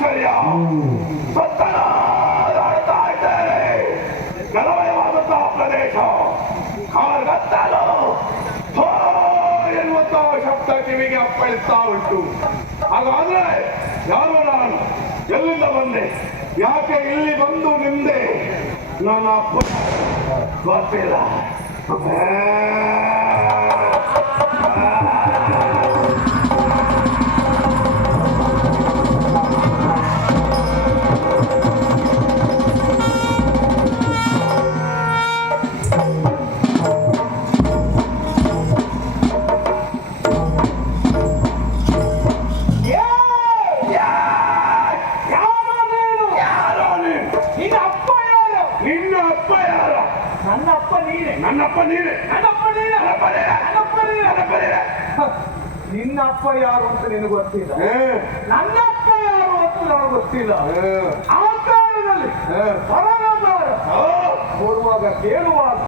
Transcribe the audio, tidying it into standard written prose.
ಆಶ್ಚರ್ಯ ಸುತ್ತಲಾಡ್ತಾ ಇದ್ದೇನೆ. ಕೆಲವಯವಾದಂತಹ ಪ್ರದೇಶ ಕಾಲ್ಗತ್ತಲು ಎನ್ನುವಂತಹ ಶಬ್ದ ಕಿವಿಗೆ ಅಪ್ಪಳಿಸ್ತಾ ಉಂಟು. ಹಾಗಾದ್ರೆ ಯಾರು ನಾನು, ಎಲ್ಲಿಂದ ಬಂದೆ, ಯಾಕೆ ಇಲ್ಲಿ ಬಂದು ನಿಂದೆ, ನನ್ನ ಗೊತ್ತಿಲ್ಲ. ನನ್ನಪ್ಪ ನೀನೆ. ನಿನ್ನ ಅಪ್ಪ ಯಾರು ಅಂತ ನಿನಗೆ ಗೊತ್ತಿಲ್ಲ, ನನ್ನ ಅಪ್ಪ ಯಾರು ಅಂತ ನನಗೆ ಗೊತ್ತಿಲ್ಲ. ಆ ಕಾರಣದಲ್ಲಿ ಬರುವಾಗ ಕೇಳುವಾಗ